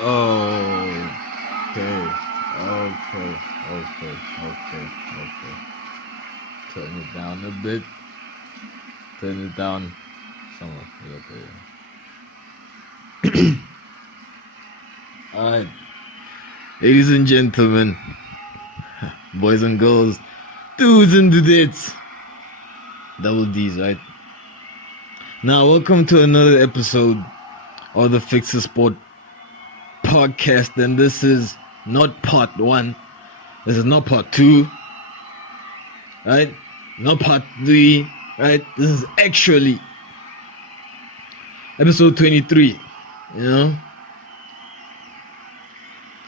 Oh, okay. Turn it down a bit. Turn it down. Somewhat. Okay. Alright. Ladies and gentlemen, boys and girls, dudes and dudettes. Double D's, right? Now, welcome to another episode of the Fixasport podcast, and this is not part 1. This is not part 2. Right? Not part 3. Right? This is actually episode 23. You know?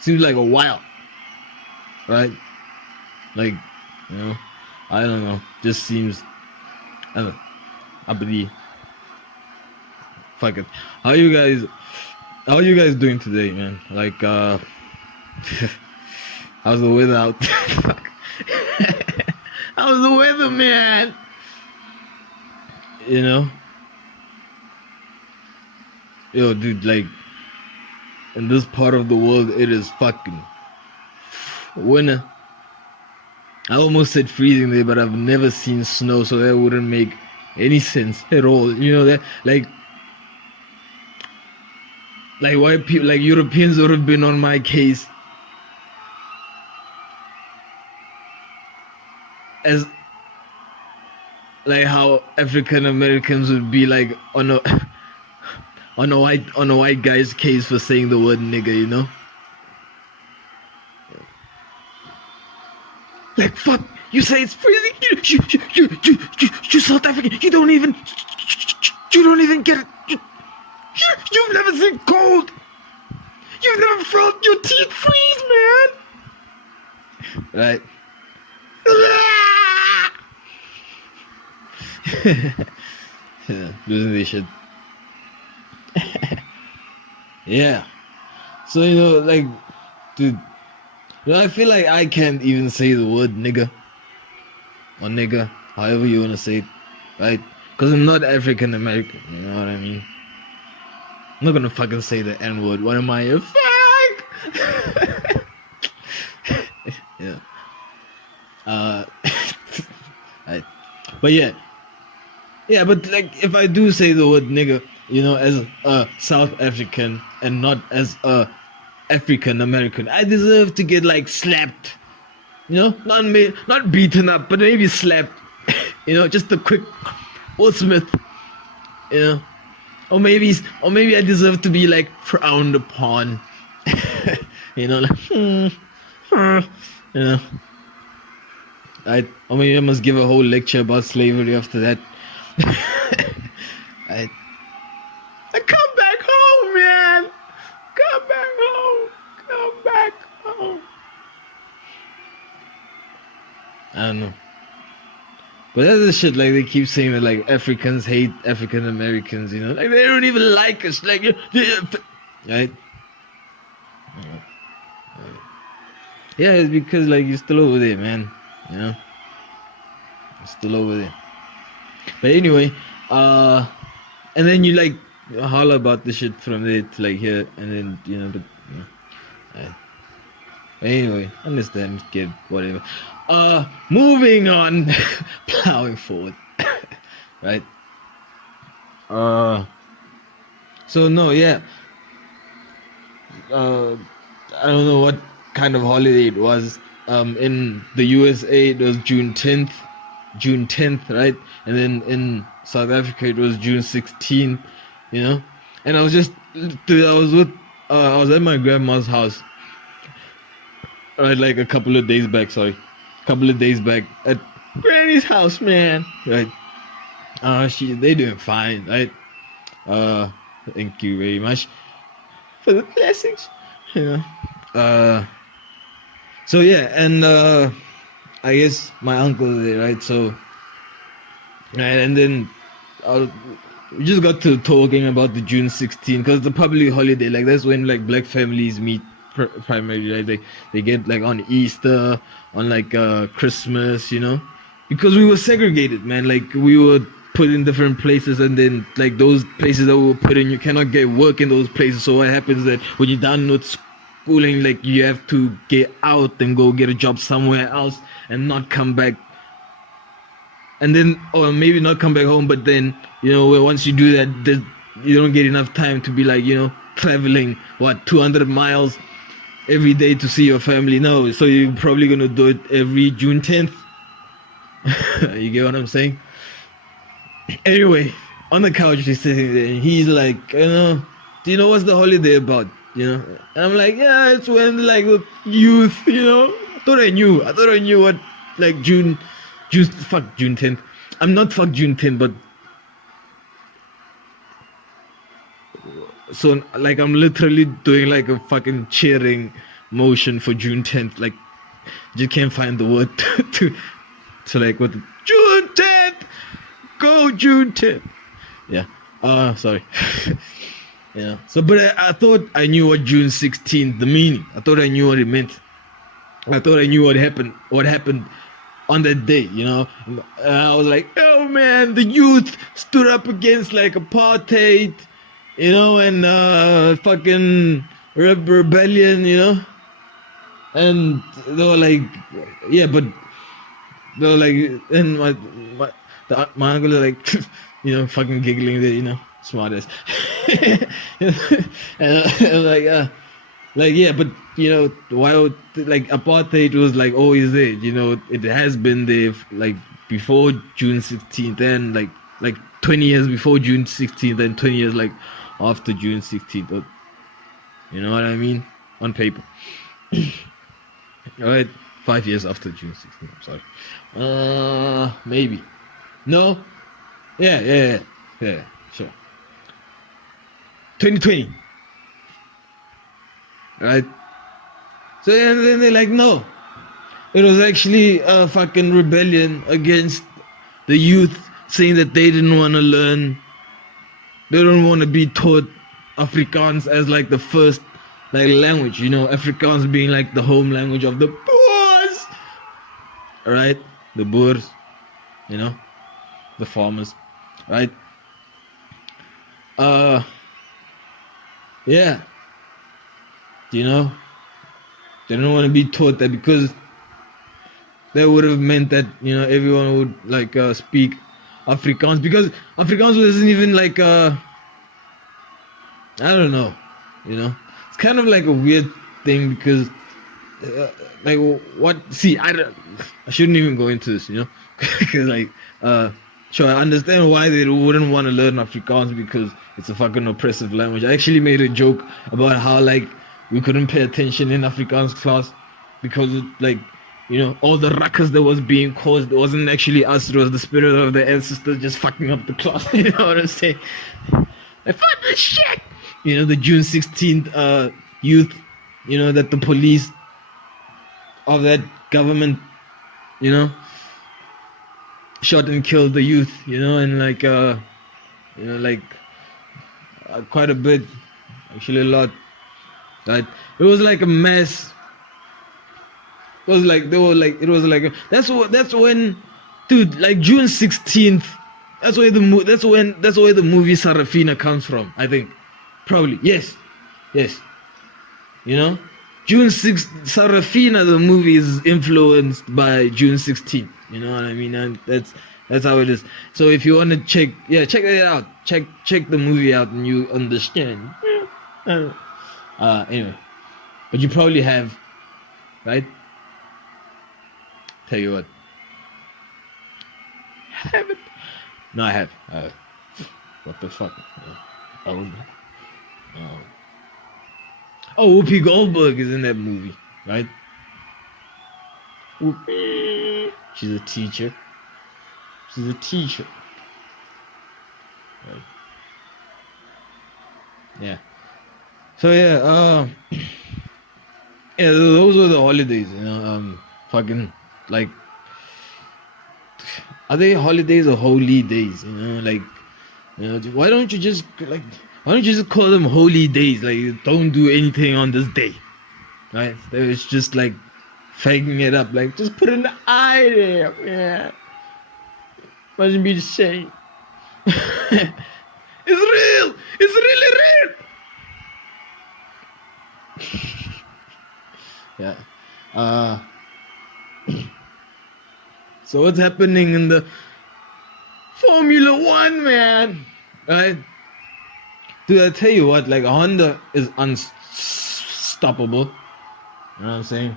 Seems like a while. Right? Like, you know, I don't know. Just seems, I believe. Fuck it. How you guys doing today, man? Like, how's the weather out? Fuck. How's the weather, man? You know? Yo, dude, like, in this part of the world, it is fucking winter. I almost said freezing there, but I've never seen snow, so that wouldn't make any sense at all. You know that, like white people, like Europeans would have been on my case as like how African Americans would be like on a white guy's case for saying the word nigga, you know? Like, fuck, you say it's freezing? You South African, you don't even get it. You've never seen cold. You've never felt your teeth freeze, man. Right? Yeah, losing this shit. Yeah. So, you know, like, dude, you know, I feel like I can't even say the word nigga or nigga, however you want to say it, right? Because I'm not African American, you know what I mean? I'm not gonna fucking say the N-word. What am I, a fuck? Yeah. But yeah, but like, if I do say the word nigga, you know, as a South African and not as a African American, I deserve to get like slapped, you know, not beaten up, but maybe slapped, you know, just a quick Will Smith, you know, or maybe I deserve to be like frowned upon, you know, like, you know, or maybe I must give a whole lecture about slavery after that. I come back home, man. Come back home. I don't know. But that's the shit, like, they keep saying that, like, Africans hate African Americans, you know? Like, they don't even like us, like, right? Yeah, it's because, like, you're still over there, man, you know? You're still over there. But anyway, and then you, like, holler about the shit from there to, like, here, and then, you know, but, you know, anyway, understand, get whatever. Moving on, plowing forward, right? So no, yeah. I don't know what kind of holiday it was. In the USA it was June 10th, right? And then in South Africa it was June 16th, you know? And I was at my grandma's house, right, like a couple of days back at Granny's house, man, right? They doing fine, right? Thank you very much for the blessings, you know. So yeah, and I guess my uncle's there, right? So, and then we just got to talking about the June 16th, because the public holiday, like, that's when, like, black families meet primarily, right? They get, like, on Easter, on, like, Christmas, you know, because we were segregated, man. Like, we were put in different places, and then like those places that we were put in, you cannot get work in those places. So what happens is that when you're done with schooling, like you have to get out and go get a job somewhere else and not come back. And then, or maybe not come back home, but then, you know, once you do that, you don't get enough time to be like, you know, traveling 200 miles every day to see your family. No, so you're probably gonna do it every June 10th. You get what I'm saying? Anyway, on the couch he's sitting there and he's like, you know, do you know what's the holiday about? You know? And I'm like, yeah, it's when like the youth, you know. I thought I knew what like June 10th. I'm not fuck June 10th, but so like I'm literally doing like a fucking cheering motion for June 10th. Like just can't find the word to like what June 10th. Go June 10th. Yeah. Sorry. Yeah. So but I thought I knew what June 16th, the meaning. I thought I knew what it meant. I thought I knew what happened on that day, you know. And I was like, oh man, the youth stood up against like apartheid, you know, and fucking rebellion, you know. And they were like, yeah, but they were like, and my uncle was like, you know, fucking giggling there, you know, smart ass. And I was like, yeah, but you know, why would, like apartheid was like always there, you know, it has been there like before June 16th and like 20 years before June 16th and 20 years like after June 16th. You know what I mean? On paper. Alright, 5 years after June 16th, I'm sorry. Maybe. No? Yeah, sure. 2020. Right? So and then they're like, no. It was actually a fucking rebellion against the youth, saying that they didn't want to learn, they don't want to be taught Afrikaans as like the first like language, you know, Afrikaans being like the home language of the Boers. Right? The Boers, you know, the farmers, right? Yeah. You know, they don't want to be taught that because that would have meant that, you know, everyone would like speak Afrikaans, because Afrikaans wasn't even like I don't know, you know, it's kind of like a weird thing because like what, see, I shouldn't even go into this, you know, because like sure, I understand why they wouldn't want to learn Afrikaans because it's a fucking oppressive language. I actually made a joke about how like we couldn't pay attention in Afrikaans class because like, you know, all the ruckus that was being caused, it wasn't actually us, it was the spirit of the ancestors just fucking up the class. You know what I'm saying? Like, fuck this shit! You know, the June 16th youth, you know, that the police of that government, you know, shot and killed the youth, you know, and like, you know, like, quite a bit, actually a lot. Right? It was like a mess. It was like, that's when, dude, like June 16th, that's where the movie Sarafina comes from, I think. Probably, yes. You know? June 6th, Sarafina, the movie is influenced by June 16th. You know what I mean? And that's how it is. So if you want to check it out. Check the movie out and you understand. Anyway. But you probably have, right? Tell you what. Haven't. No, I have. What the fuck? Whoopi Goldberg is in that movie, right? Whoopi. She's a teacher. Right. Yeah. So yeah, yeah, those were the holidays, you know. Fucking like, are they holidays or holy days? You know, like, you know, why don't you just call them holy days? Like, don't do anything on this day, right? It's just like faking it up. Like, just put an eye there, yeah. Mustn't be the same. It's real. It's really real. Yeah. So what's happening in the Formula One, man? Right? Dude, I tell you what, like Honda is unstoppable. You know what I'm saying?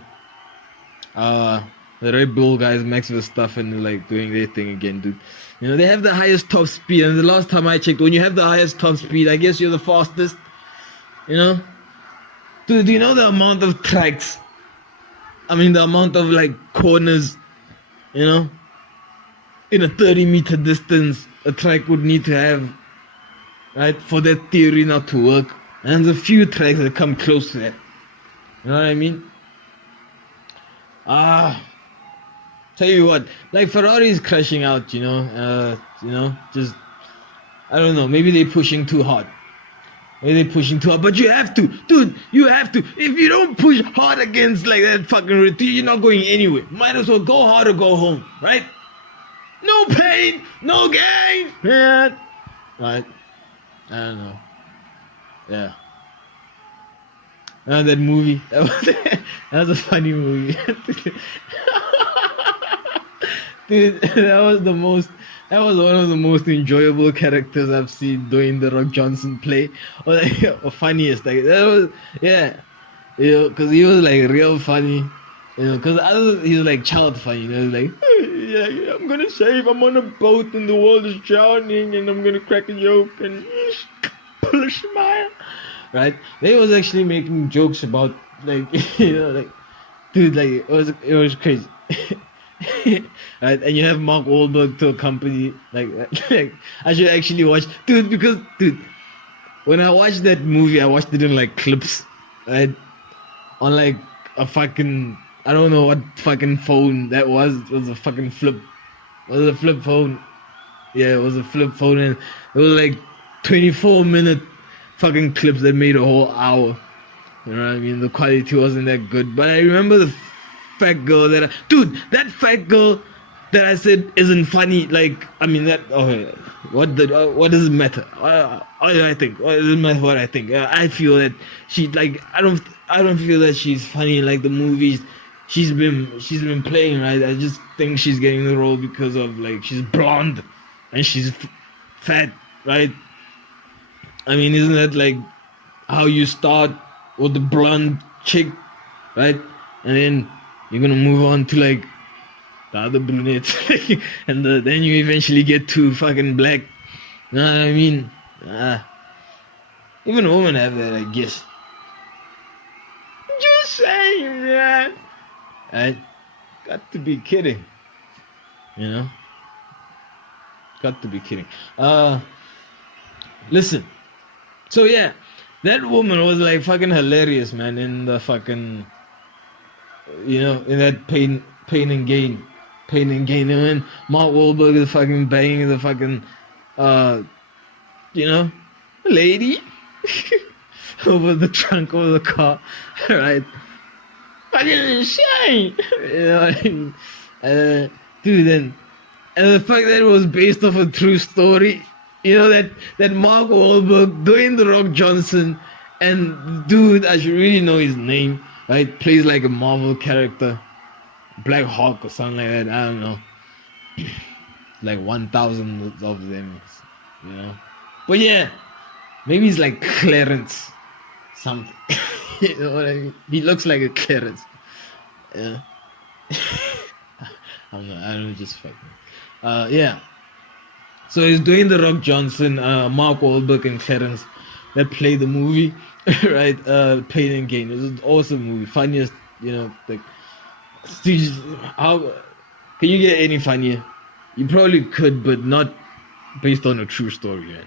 The Red Bull guys, Max Verstappen, like doing their thing again, dude. You know, they have the highest top speed, and the last time I checked, when you have the highest top speed, I guess you're the fastest. You know? Dude, do you know the amount of tracks? I mean, the amount of like corners, you know, in a 30-meter distance, a track would need to have, right, for that theory not to work. And there's a few tracks that come close to that. You know what I mean? Tell you what, like Ferrari is crashing out, you know, just, I don't know, maybe they're pushing too hard. Maybe they're pushing too hard, but you have to, dude, you have to. If you don't push hard against like that fucking routine, you're not going anywhere. Might as well go hard or go home, right? No pain, no gain, man. Right? I don't know. Yeah. That movie, that was a funny movie. Dude, that was one of the most enjoyable characters I've seen doing the Rock Johnson play, or like, or funniest. Like that was, yeah, you know, because he was like real funny, you know, because he was like child funny, you know, like, yeah, I'm gonna save. I'm on a boat and the world is drowning, and I'm gonna crack a joke and pull a smile, right? They was actually making jokes about like, you know, like, dude, like it was crazy. Right, and you have Mark Wahlberg to accompany, like I should actually watch, dude, because dude, when I watched that movie, I watched it in like clips, right, on like a fucking, I don't know what fucking phone that was. It was a fucking flip. It was a flip phone. Yeah, it was a flip phone, and it was like 24-minute fucking clips that made a whole hour. You know what I mean? The quality wasn't that good, but I remember the fat girl that that fat girl that I said isn't funny. Like, I mean, that, okay, what does it matter? What do I think? What does it matter what I think? I feel that she, like, I don't feel that she's funny in like the movies she's been playing, right? I just think she's getting the role because of like she's blonde and she's fat, right? I mean, isn't that like how you start with the blonde chick, right? And then you're gonna move on to like the other brunettes, and then you eventually get to fucking black. You know what I mean? Even women have that, I guess. Just saying that. I got to be kidding. You know? Got to be kidding. Listen. So yeah, that woman was like fucking hilarious, man, in the fucking, you know, in that pain and gain. And then Mark Wahlberg is fucking banging the fucking, you know, lady over the trunk of the car, right? Fucking insane, you know what I mean? Dude, and the fact that it was based off a true story, you know, that Mark Wahlberg doing the Rock Johnson, and dude, I should really know his name, right? Plays like a Marvel character. Black Hawk or something like that. I don't know. Like 1,000 of them, you know. But yeah, maybe he's like Clarence something. You know what I mean? He looks like a Clarence. Yeah. I don't know, just fucking. Yeah. So he's doing the Rock Johnson, Mark Wahlberg and Clarence that play the movie, right? Pain and Gain. It was an awesome movie, funniest, you know, like. How can you get any funnier? You probably could, but not based on a true story, man.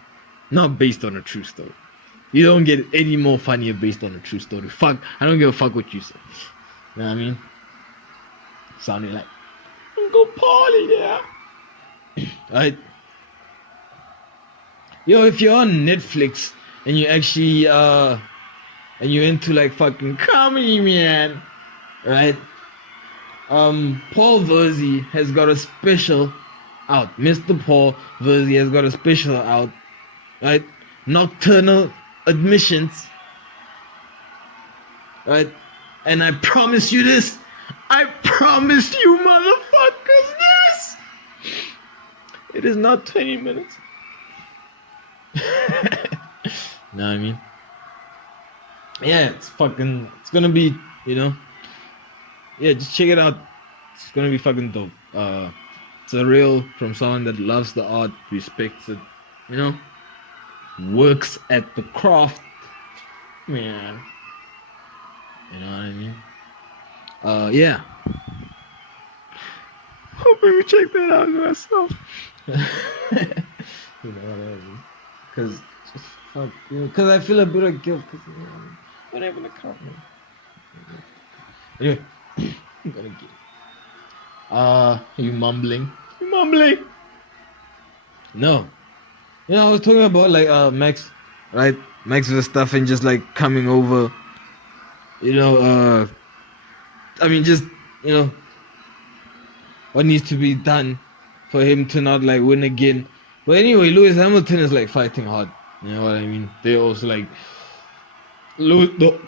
Not based on a true story. You don't get any more funnier based on a true story. Fuck, I don't give a fuck what you say. You know what I mean? Sounding like Uncle Paulie, yeah. Alright. Yo, if you're on Netflix and you actually and you're into like fucking comedy, man, right? Paul Verzi has got a special out. Mr. Paul versus he has got a special out, right? Nocturnal admissions, right? And I promise you this. I promise you, motherfuckers, this. It is not 20 minutes. Know what I mean? Yeah, it's gonna be, yeah, just check it out. It's gonna be fucking dope. It's a reel from someone that loves the art, respects it, works at the craft, man. You know what I mean? Yeah. Hoping you check that out yourself. You know what I mean? Cause just fuck, cause I feel a bit of guilt, cause whatever the count, man. Anyway, I'm gonna get it. You mumbling? You mumbling? No. I was talking about like Max, right? Max Verstappen just like coming over. I mean, just what needs to be done for him to not like win again. But anyway, Lewis Hamilton is like fighting hard. You know what I mean? They also like the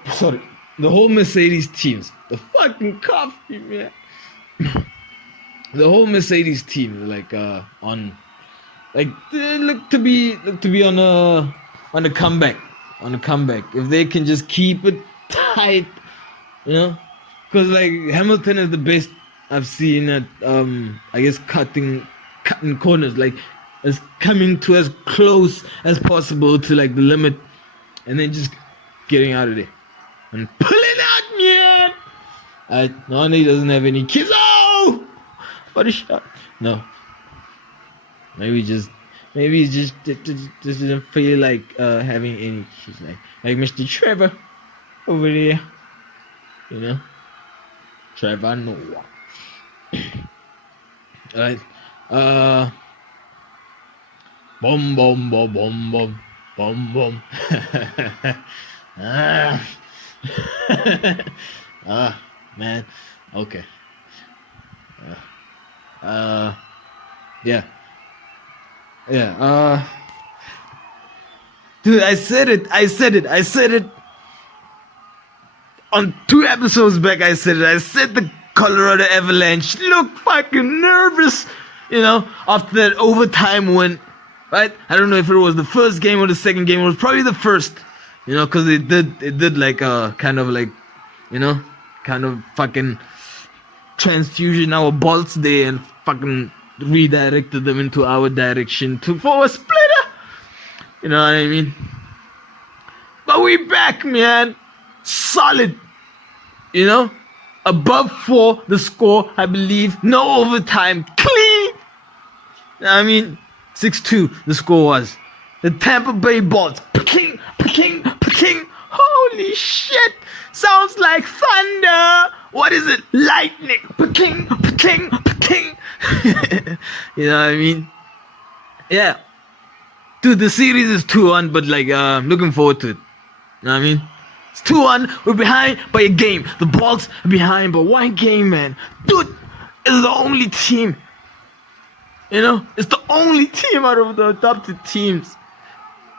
whole Mercedes teams, the fucking coffee, man. The whole Mercedes team, like on, like they look to be on a comeback, If they can just keep it tight, because like Hamilton is the best I've seen at I guess cutting corners, like as coming to as close as possible to like the limit, and then just getting out of there and pulling out, man. No, he doesn't have any kids. Oh, what a shot! No, maybe he just didn't feel like having any kids, like Mr. Trevor over there, Trevor Noah. Alright, boom, boom, boom, boom, boom, boom, boom. Man, okay. Yeah, dude, I said it. On 2 episodes back, I said the Colorado Avalanche look fucking nervous, after that overtime win, right? I don't know if it was the first game or the second game. It was probably the first, because it did like kind of like, kind of fucking transfusion our bolts there and fucking redirected them into our direction for a splitter. You know what I mean? But we back, man. Solid, above 4 the score, I believe. No overtime, clean. I mean, 6-2 the score was. The Tampa Bay Bolts, pking. Holy shit, sounds like thunder. What is it? Lightning, pking. You know what I mean? Yeah, dude, the series is 2-1, but like looking forward to it. You know what I mean? It's 2-1, we're behind by a game. The Bolts are behind by 1 game, man. Dude, it's the only team. It's the only team out of the adopted teams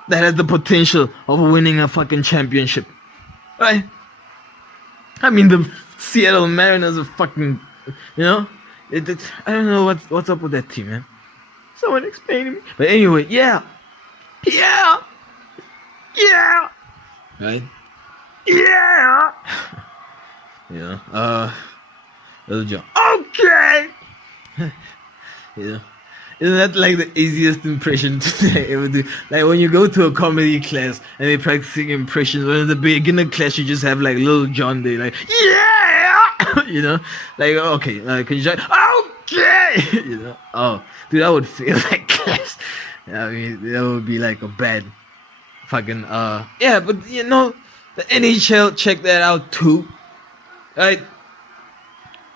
that has the potential of winning a fucking championship. Right? I mean, the Seattle Mariners are fucking, I don't know what's up with that team, man. Someone explain to me. But anyway, yeah. Right? Yeah. Little John. Okay. Isn't that like the easiest impression to ever do? Like when you go to a comedy class and they're practicing impressions, when in the beginner class you just have like Little John there, like yeah, like okay, can you try? Okay, oh, dude, that would feel like class. I mean, that would be like a bad fucking yeah, but the NHL, check that out too, right?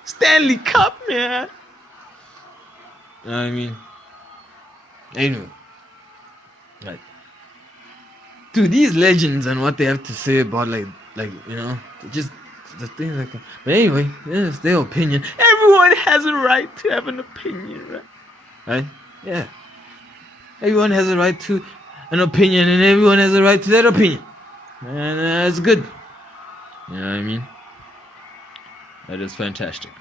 Stanley Cup, man. You know what I mean? Anyway, like, dude, these legends and what they have to say about just the things like that. But anyway, it's their opinion. Everyone has a right to have an opinion, right? right? Yeah. Everyone has a right to an opinion, and everyone has a right to that opinion, and it's good. You know what I mean? That is fantastic.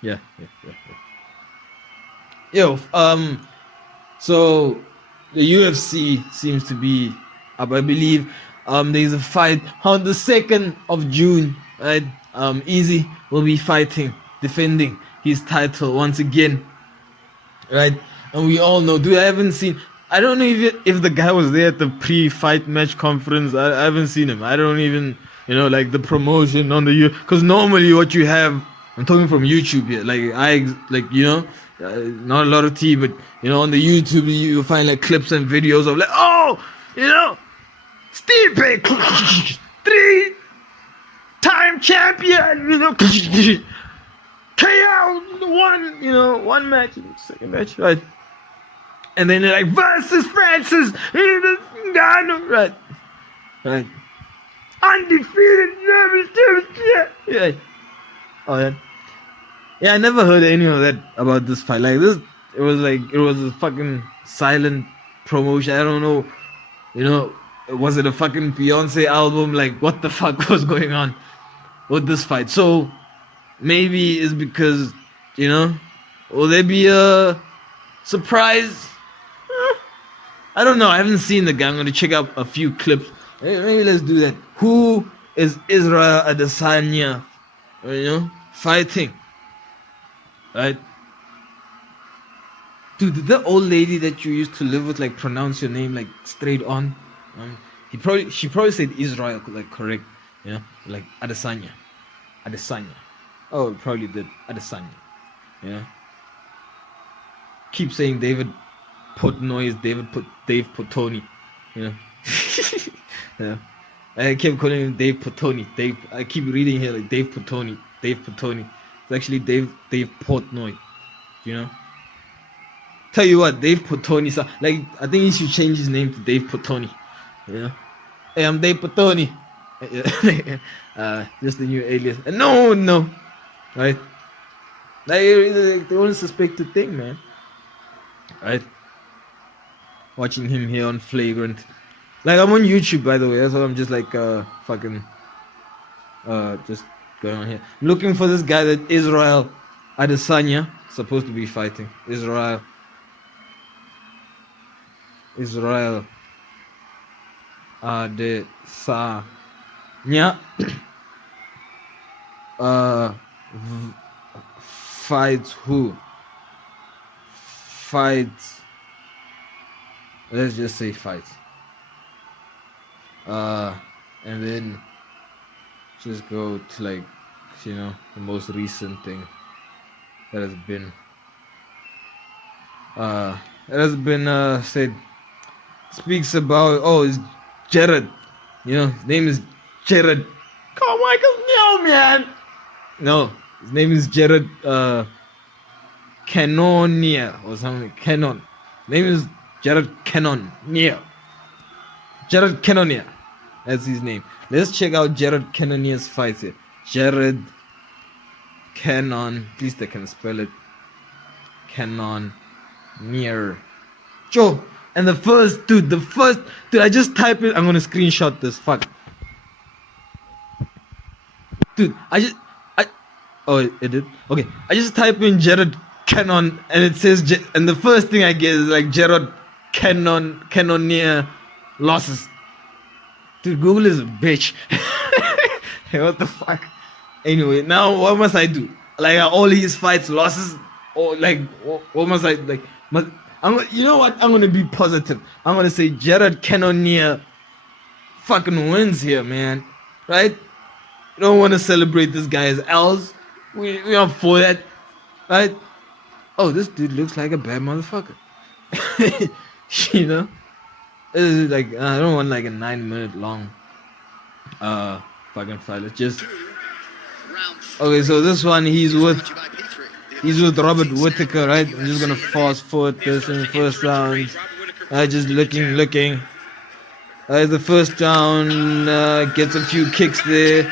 Yeah. Yo, so the UFC seems to be up. I believe there's a fight on the 2nd of June, right? Easy will be defending his title once again, right? And we all know, dude, I don't know if the guy was there at the pre-fight match conference. I haven't seen him. I don't even, like the promotion on the because normally what you have, I'm talking from YouTube here, not a lot of tea, but on the YouTube you find like clips and videos of like, Steve 3-time champion, KO one match, second match, right? And then they're like versus Francis, right? Undefeated, yeah. Oh yeah. Yeah, I never heard any of that about this fight. Like this, it was a fucking silent promotion. I don't know, was it a fucking Beyonce album? Like what the fuck was going on with this fight? So maybe it's because, will there be a surprise? I don't know. I haven't seen the guy. I'm gonna check out a few clips. Maybe let's do that. Who is Israel Adesanya? Fighting. Right? Dude, did the old lady that you used to live with like pronounce your name like straight on? She probably said Israel like correct. Like Adesanya. Oh, it probably did Adesanya. Keep saying David Portnoy is Dave Portoni. Yeah. I kept calling him Dave Portoni. I keep reading here like Dave Portoni. It's actually Dave Portnoy. Tell you what, Dave Portoni. Like I think he should change his name to Dave Portoni. Hey, I'm Dave Portoni. Just a new alias. No. Right? Like, they don't suspect a thing, man. Right? Watching him here on Flagrant. Like I'm on YouTube, by the way. That's why I'm just like fucking just going on here. I'm looking for this guy that Israel Adesanya supposed to be fighting. Israel Adesanya fights who? Let's just say fights. And then just go to like, the most recent thing that has been said. Speaks about, it's Jared. His name is Jared Carmichael. No, man. No, his name is Jared Cannonier or something. His name is Jared Cannonier. That's his name. Let's check out Jared Cannonier's fights here. Jared Cannon. At least I can spell it. Cannonier. Joe. And the first, dude, I just type it. I'm gonna screenshot this. Fuck. Dude, it did? Okay. I just type in Jared Cannon and it says, and the first thing I get is like Jared Cannonier losses. Dude, Google is a bitch. Hey, what the fuck? Anyway, now what must I do? Like, are all his fights losses? Or like, what must I, like, you know what? I'm gonna be positive. I'm gonna say Jared Cannonier fucking wins here, man. Right? You don't want to celebrate this guy's L's. We are for that. Right? Oh, this dude looks like a bad motherfucker. This is like, I don't want like a 9-minute long fucking fight. Let's just, okay, so this one he's with Robert Whittaker, right? I'm just gonna fast forward this in the first round. Just looking. The first round gets a few kicks there,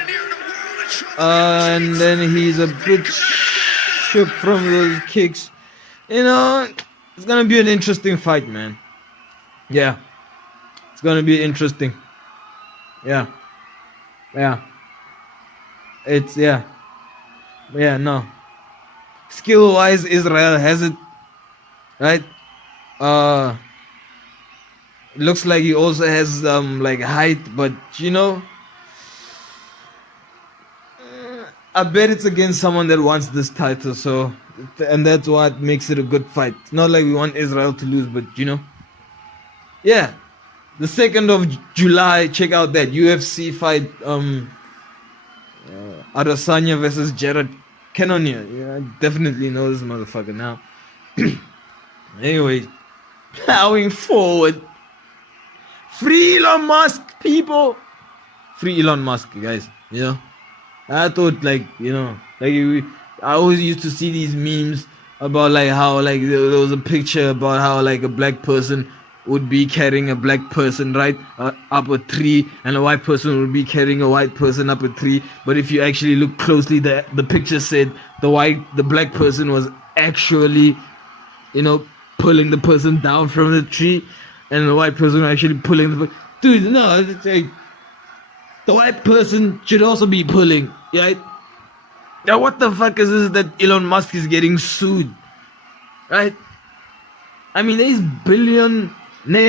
and then he's a bit shook from those kicks. You know, it's gonna be an interesting fight, man. Yeah, it's gonna be interesting. Yeah, yeah. It's yeah. No, skill wise, Israel has it right. Uh, looks like he also has like height, but you know, I bet it's against someone that wants this title. So, and that's what makes it a good fight. It's not like we want Israel to lose, but you know, yeah. The 2nd of July, check out that UFC fight. Adesanya versus Jared Cannonier. Yeah, I definitely know this motherfucker now. Anyway, plowing forward. Free Elon Musk, people. Free Elon Musk, guys. You know, I thought like I always used to see these memes about like how like there was a picture about how like a black person would be carrying a black person right up a tree, and a white person would be carrying a white person up a tree. But if you actually look closely, the picture said the black person was actually, you know, pulling the person down from the tree, and the white person was actually pulling the. Dude, no, it's like the white person should also be pulling, right? Now, what the fuck is this that Elon Musk is getting sued, right? I mean, there's billionaire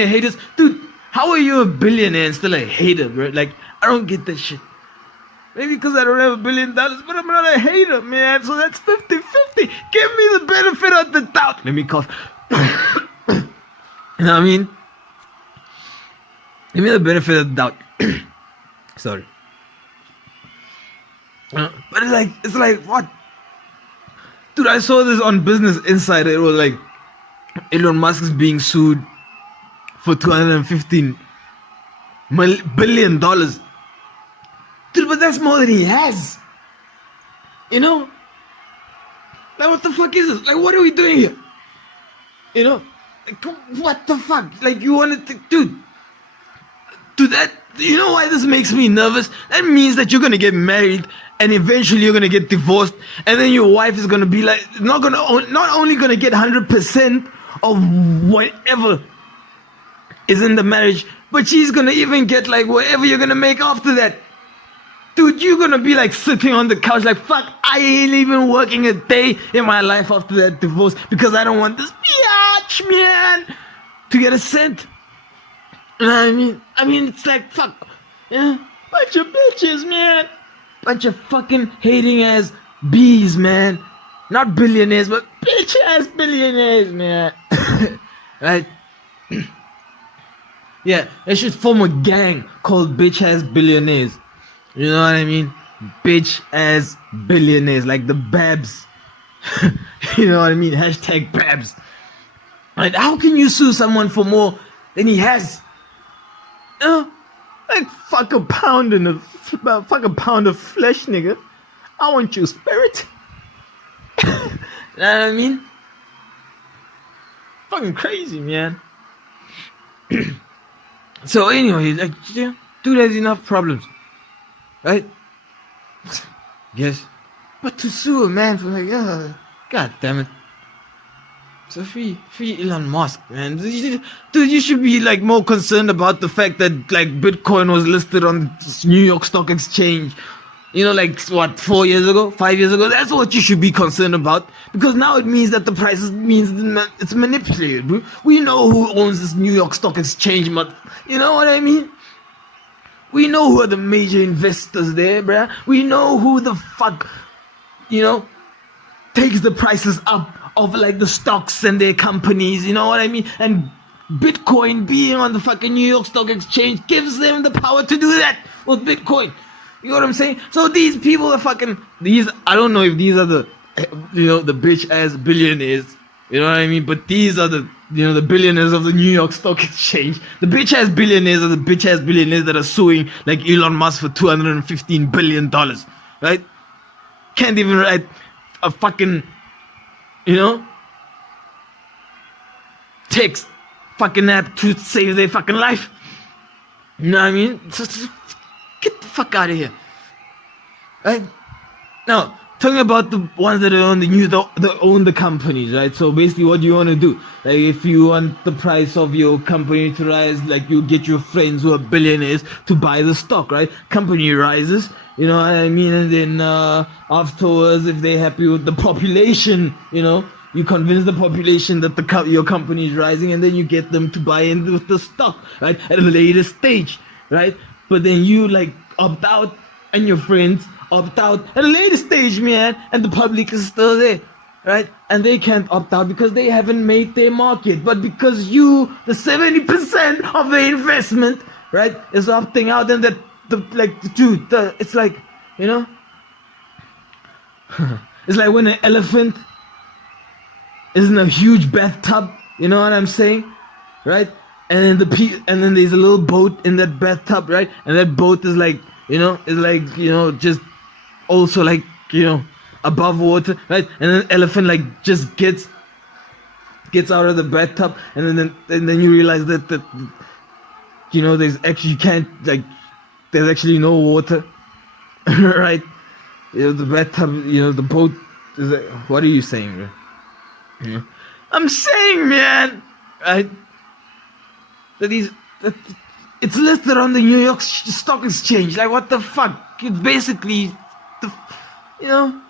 haters. Dude, how are you a billionaire and still a hater, bro? Like, I don't get that shit. Maybe because I don't have $1 billion, but I'm not a hater, man. So that's 50-50. Give me the benefit of the doubt. Let me cough. You know what I mean? Give me the benefit of the doubt. Sorry. But it's like, what? Dude, I saw this on Business Insider. It was like, Elon Musk is being sued for $215 billion. Dude, but that's more than he has. You know? Like, what the fuck is this? Like, what are we doing here? You know? Like, what the fuck? Like, you wanted to... Dude, that... You know why this makes me nervous? That means that you're gonna get married, and eventually you're gonna get divorced, and then your wife is gonna be like... Not only gonna get 100% of whatever is in the marriage, but she's gonna even get like whatever you're gonna make after that. Dude, you're gonna be like sitting on the couch like, fuck, I ain't even working a day in my life after that divorce because I don't want this biatch, man, to get a cent. You know what I mean? I mean, it's like, fuck, yeah, bunch of bitches, man. Bunch of fucking hating ass bees, man. Not billionaires, but bitch ass billionaires, man. Right? Yeah, they should form a gang called bitch ass billionaires. You know what I mean? Bitch ass billionaires, like the Babs. You know what I mean? Hashtag Babs. Like, how can you sue someone for more than he has? Like fuck a pound of flesh, nigga. I want your spirit. You know what I mean? Fucking crazy, man. So anyway, like, yeah, dude has enough problems, right? Yes, but to sue a man for like, god damn it. So free Elon Musk, man. Dude, you should be like more concerned about the fact that like Bitcoin was listed on the New York Stock Exchange. You know, like what, 4 years ago, 5 years ago? That's what you should be concerned about. Because now it means that the price means it's manipulated, bro. We know who owns this New York Stock Exchange, but you know what I mean? We know who are the major investors there, bruh. We know who the fuck, you know, takes the prices up of like the stocks and their companies, you know what I mean? And Bitcoin being on the fucking New York Stock Exchange gives them the power to do that with Bitcoin. You know what I'm saying? So these people are fucking, I don't know if these are the, you know, the bitch ass billionaires, you know what I mean? But these are the, you know, the billionaires of the New York Stock Exchange. The bitch ass billionaires are the bitch ass billionaires that are suing like Elon Musk for $215 billion, right? Can't even write a fucking, you know, text fucking app to save their fucking life. You know what I mean? Just get the fuck out of here. Right? Now, talking about the ones that own that own the companies, right? So basically, what do you want to do? Like, if you want the price of your company to rise, like, you get your friends who are billionaires to buy the stock, right? Company rises, you know what I mean? And then afterwards, if they're happy with the population, you know, you convince the population that your company is rising, and then you get them to buy in with the stock, right? At a later stage, right? But then you like opt out, and your friends opt out at a later stage, man, and the public is still there, right? And they can't opt out because they haven't made their market. But because you, the 70% of the investment, right, is opting out, and it's like, you know, it's like when an elephant is in a huge bathtub, you know what I'm saying, right? And then there's a little boat in that bathtub, right? And that boat is like, you know, is like, you know, just also like, you know, above water, right? And then elephant like just gets out of the bathtub, and then you realize that you know, there's actually, you can't, like, there's actually no water, right? You know, the bathtub, you know, the boat is like, what are you saying, bro? You know? I'm saying, man, right, that it's listed on the New York Stock Exchange. Like, what the fuck? It's basically you know,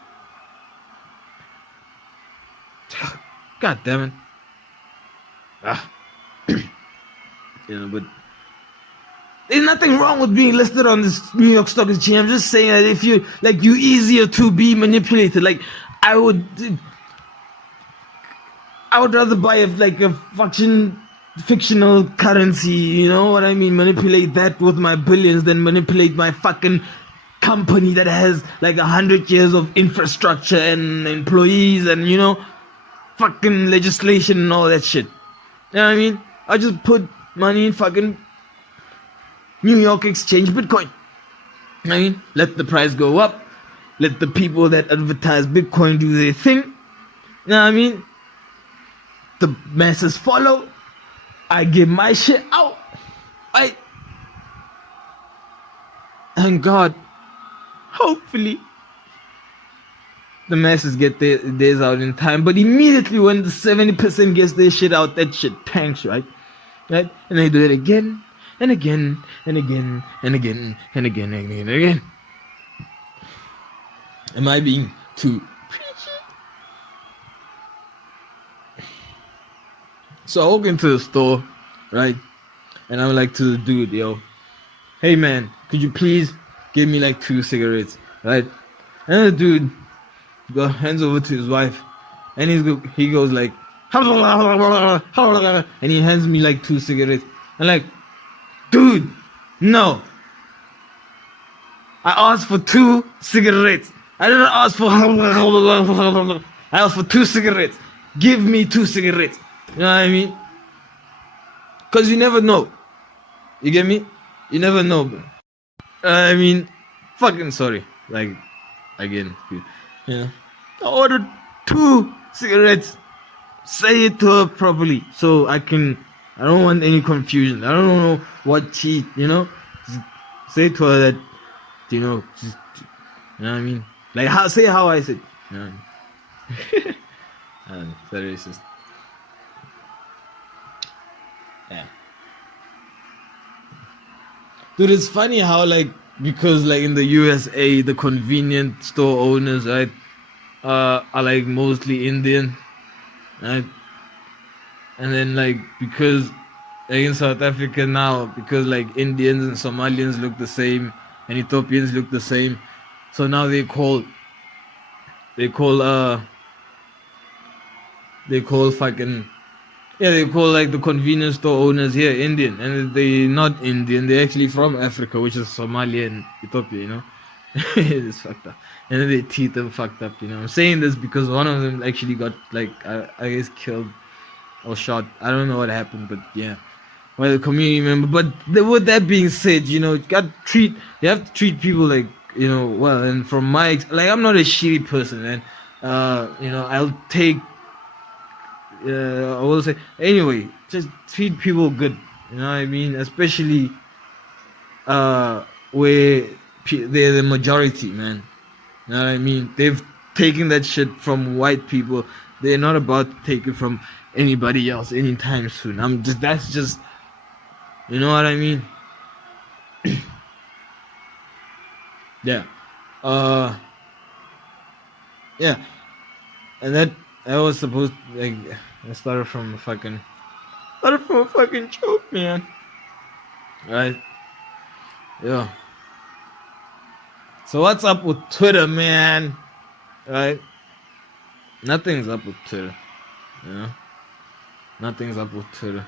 God damn it. You know, but there's nothing wrong with being listed on this New York Stock Exchange. I'm just saying that if you, like, you're easier to be manipulated. Like, I would rather buy a fictional currency, you know what I mean? Manipulate that with my billions than manipulate my fucking company that has like 100 years of infrastructure and employees and, you know, fucking legislation and all that shit. You know what I mean? I just put money in fucking New York Exchange Bitcoin. I mean, let the price go up. Let the people that advertise Bitcoin do their thing. You know what I mean? The masses follow. I give my shit out. Right? And God, hopefully, the masses get theirs out in time. But immediately when the 70% gets their shit out, that shit tanks, right? Right? And they do it again, and again, and again, and again, and again, and again, and again. Am I being too preachy? So I walk into the store, right? And I'm like to the dude, yo, hey man, could you please give me like 2 cigarettes, right? And the dude hands over to his wife, and he goes like, and he hands me like 2 cigarettes. I'm like, dude, no. I asked for 2 cigarettes. I didn't ask for. I asked for 2 cigarettes. Give me 2 cigarettes. You know what I mean? Cause you never know. You get me? You never know, bro. I mean, fucking sorry. Like, again, you know. I ordered 2 cigarettes. Say it to her properly, so I don't want any confusion. I don't know what she, you know. Just say to her that, you know, just, you know what I mean? Like, say how I said. You know what I mean? That racist. Yeah. Dude, it's funny how, like, because like in the USA, the convenience store owners, right, are like mostly Indian, right? And then like, because like in South Africa now, because like Indians and Somalians look the same and Ethiopians look the same, so now they call fucking, yeah, they call like the convenience store owners here Indian, and they're not Indian. They're actually from Africa, which is Somalia and Ethiopia, you know. It's fucked up. And then their teeth are fucked up, you know. I'm saying this because one of them actually got like, I guess, killed or shot. I don't know what happened, but yeah. Well, a community member. But with that being said, you know, you have to treat people like, you know, well. And from my, like, I'm not a shitty person, and you know, I'll take. I will say anyway, just treat people good, you know what I mean, especially where they're the majority, man, you know what I mean. taking that shit from white people. They're not about to take it from anybody else anytime soon. That's just, you know what I mean? Yeah. Yeah. And that was supposed to, like, it started from a fucking joke, man. Right? Yeah. So what's up with Twitter, man? Right? Nothing's up with Twitter. You know? Nothing's up with Twitter.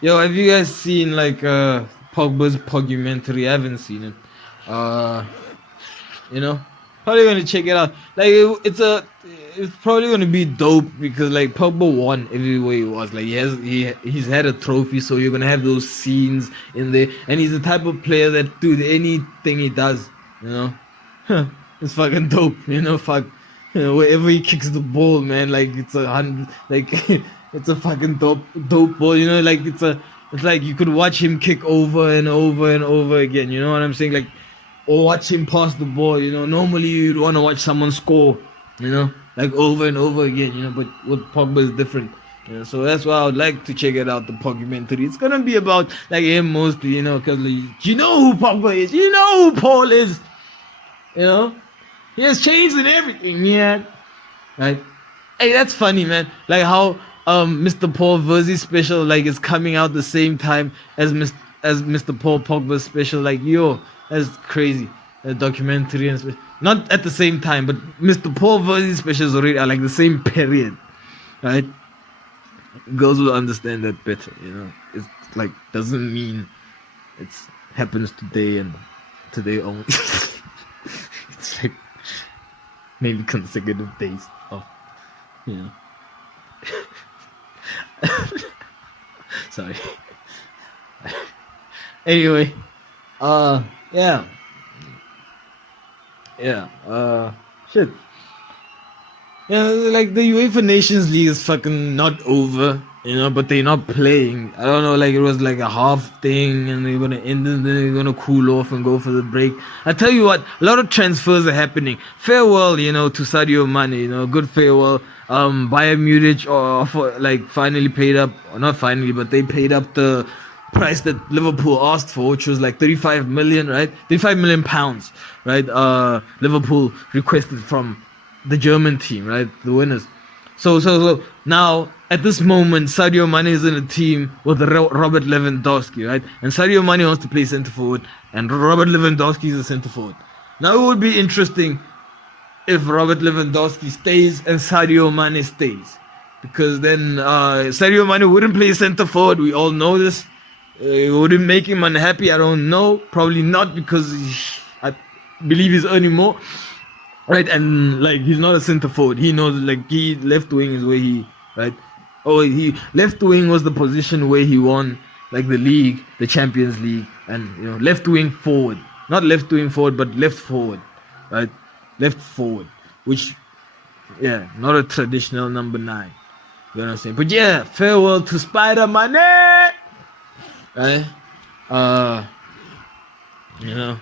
Yo, have you guys seen like Pogba's Pogumentary? I haven't seen it. You know, probably gonna check it out. Like it's probably gonna be dope because like Pogba won everywhere he was. Like he's had a trophy, so you're gonna have those scenes in there. And he's the type of player that, dude, anything he does, you know, it's fucking dope. You know, wherever he kicks the ball, man, like it's it's a fucking dope ball. You know, like it's like you could watch him kick over and over and over again. You know what I'm saying? Like, or watch him pass the ball. You know, normally you'd want to watch someone score, you know, like over and over again, you know, but with Pogba is different. You know, so that's why I would like to check it out, the Pogumentary. It's gonna be about like him mostly, you know, because like, you know who Pogba is, you know who Paul is, you know, he has changed in everything, man. Right? Hey, that's funny, man. Like how Mr. Paul Verzi special like is coming out the same time as Mr. Paul Pogba's special. Like, yo, that's crazy. A documentary and not at the same time, but Mr. Paul Verzi specials already are like the same period, right? Girls will understand that better, you know. It's like doesn't mean it's happens today and today only. It's like maybe consecutive days of, you know. Sorry. Anyway, yeah. Shit. Yeah, like the UEFA Nations League is fucking not over, you know, but they're not playing. I don't know, like it was like a half thing and they're gonna end it and then they're gonna cool off and go for the break. I tell you what, a lot of transfers are happening. Farewell, you know, to Sadio Mane, you know, good farewell. Bayern Munich finally paid up, or not finally, but they paid up the price that Liverpool asked for, which was like 35 million, right? 35 million pounds, right? Liverpool requested from the German team, right? The winners. So now at this moment, Sadio Mane is in a team with Robert Lewandowski, right? And Sadio Mane wants to play centre forward, and Robert Lewandowski is a centre forward. Now it would be interesting if Robert Lewandowski stays and Sadio Mane stays, because then Sadio Mane wouldn't play centre forward. We all know this. It wouldn't make him unhappy. I don't know. Probably not, because I believe he's earning more. Right, and like he's not a centre forward. He knows, like, he left wing is where he, right? Oh, he left wing was the position where he won like the league, the Champions League, and you know, left wing forward, not left wing forward, but left forward, right? Left forward, which, yeah, not a traditional number 9. You know what I'm saying? But yeah, farewell to Spider-Man, right? You know,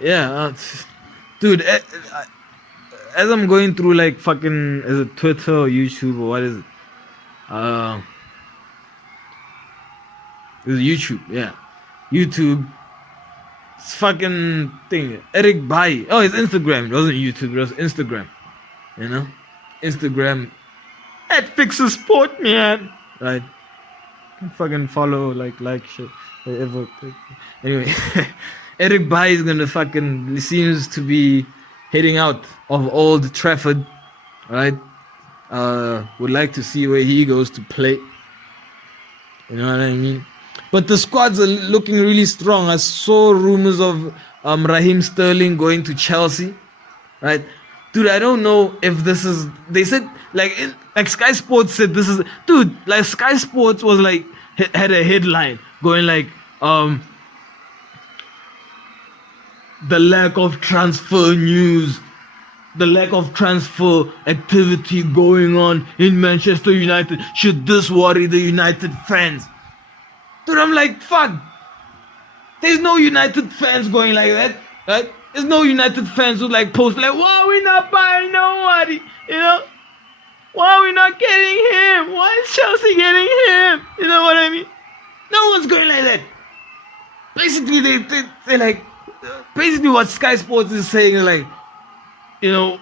yeah. Dude, as I'm going through like fucking, is it Twitter or YouTube or what is it? It's YouTube, yeah. YouTube. It's fucking thing. Eric Bailly. Oh, it's Instagram. It wasn't YouTube, it was Instagram. You know? Instagram. At Fixasport, man. Right? Fucking follow, like shit. Whatever. Anyway. Eric Bailly is gonna fucking, seems to be heading out of Old Trafford, right? Would like to see where he goes to play. You know what I mean? But the squads are looking really strong. I saw rumors of Raheem Sterling going to Chelsea, right? Dude, I don't know if this is. They said like Sky Sports said this is. Dude, like Sky Sports was like had a headline going like the lack of transfer news, the lack of transfer activity going on in Manchester United. Should this worry the United fans? Dude, I'm like, fuck. There's no United fans going like that, right? There's no United fans who like post like, why are we not buying nobody? You know? Why are we not getting him? Why is Chelsea getting him? You know what I mean? No one's going like that. Basically, they like, basically what Sky Sports is saying is like, you know,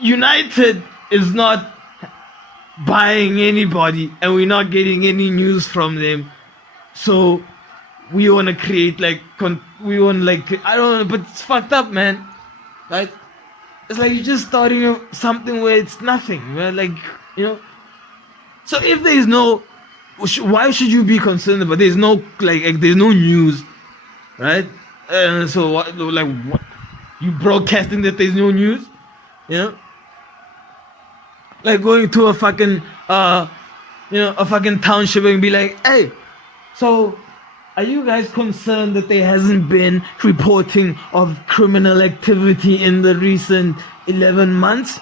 United is not buying anybody and we're not getting any news from them. So we want to create like, we want like, I don't know, but it's fucked up, man. Right? It's like you're just starting something where it's nothing, where like, you know. So if there is no, why should you be concerned about? There's no like there's no news, right? And so what? Like what? You broadcasting that there's no news, you know? Like going to a fucking a fucking township and be like, hey, so are you guys concerned that there hasn't been reporting of criminal activity in the recent 11 months?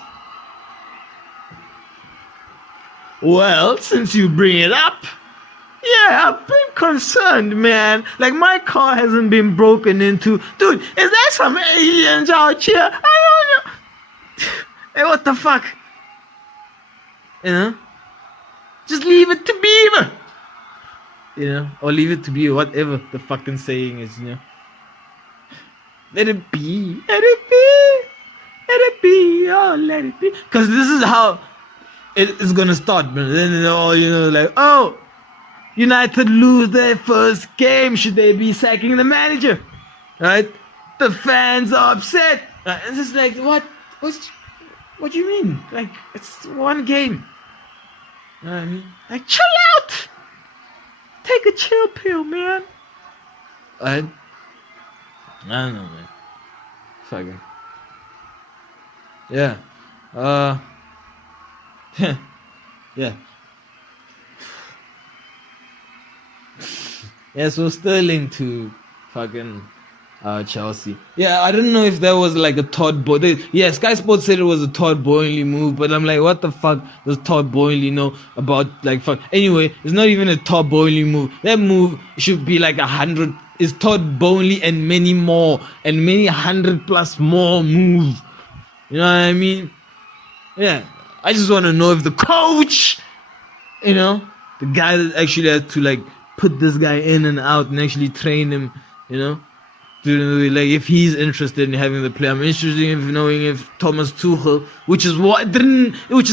Well, since you bring it up, yeah, I've been concerned, man. Like, my car hasn't been broken into. Dude, is that some aliens out here? I don't know. Hey, what the fuck? You know? Just leave it to Beaver. You know? Or leave it to be whatever the fucking saying is, you know? Let it be. Let it be. Let it be. Oh, let it be. Because this is how it is gonna start, man. Then they're all, you know, like, oh, United lose their first game. Should they be sacking the manager? Right? The fans are upset. It's just like, what? What do you mean? Like, it's one game. You know what I mean? Like, chill out. Take a chill pill, man. I don't know, man. Fucking. Yeah. Yeah. Yeah, so Sterling to fucking Chelsea. Yeah, I don't know if that was like a Todd Boehly. Yeah, Sky Sports said it was a Todd Boehly move, but I'm like, what the fuck does Todd Boehly know about like fuck? Anyway, it's not even a Todd Boehly move. That move should be like 100. It's Todd Boehly and many more and many 100+ more moves. You know what I mean? Yeah, I just want to know if the coach, you know, the guy that actually has to like put this guy in and out and actually train him, you know, like if he's interested in having the play. I'm interested in knowing if Thomas Tuchel, which is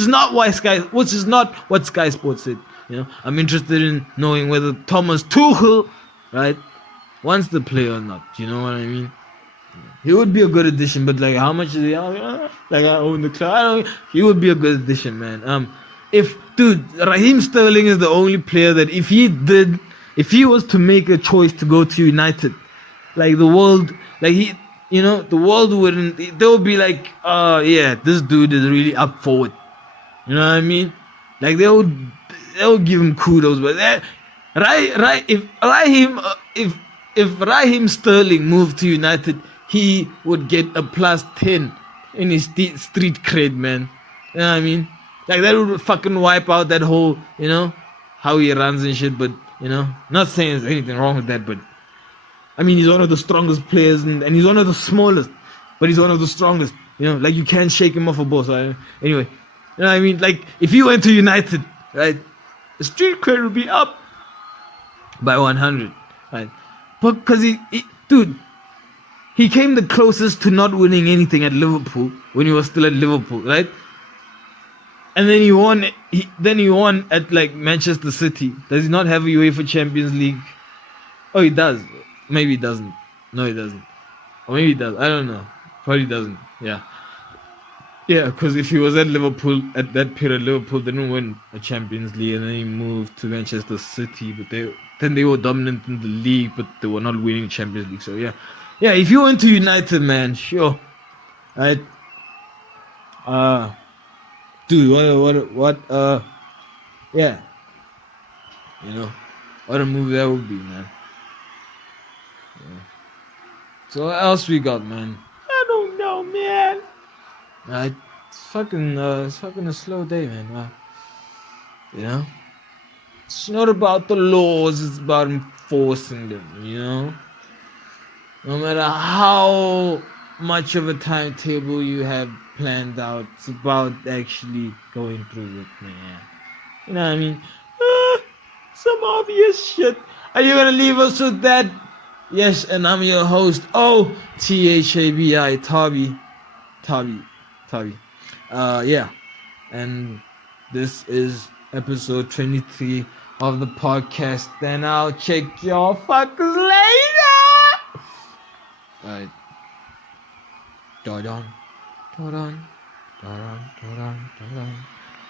not what Sky Sports said. You know, I'm interested in knowing whether Thomas Tuchel, right, wants to play or not. You know what I mean? He would be a good addition, but like, how much is he? Like, I own the club. He would be a good addition, man. Raheem Sterling is the only player that if he was to make a choice to go to United, like the world, like the world wouldn't. They would be like, yeah, this dude is really up for it. You know what I mean? Like they would give him kudos, but if Raheem Sterling moved to United, he would get a +10 in his street cred, man. You know what I mean? Like that would fucking wipe out that whole, you know, how he runs and shit. But you know, not saying there's anything wrong with that, but I mean, he's one of the strongest players, and he's one of the smallest, but he's one of the strongest. You know, like you can't shake him off a ball. So anyway, you know what I mean? Like if he went to United, right, the street cred would be up by 100, right? But because he came the closest to not winning anything at Liverpool when he was still at Liverpool, right? And then he won at like Manchester City. Does he not have a UEFA Champions League? Oh, he does. Maybe he doesn't. No, he doesn't. Or maybe he does. I don't know. Probably doesn't. Yeah. Yeah, because if he was at Liverpool at that period, Liverpool didn't win a Champions League, and then he moved to Manchester City. But they were dominant in the league, but they were not winning Champions League. So yeah. Yeah, if you went to United, man, sure. Right? Dude, what, yeah. You know, what a move that would be, man. Yeah. So what else we got, man? I don't know, man. Right? It's fucking a slow day, man. You know? It's not about the laws, it's about enforcing them, you know? No matter how much of a timetable you have planned out, it's about actually going through it, man. You know what I mean? Some obvious shit. Are you gonna leave us with that? Yes, and I'm your host. Oh, Thabi, Tabi. Yeah, and this is episode 23 of the podcast. Then I'll check y'all fuckers later. Alright. Dun dun dun dun dun dun dun dun.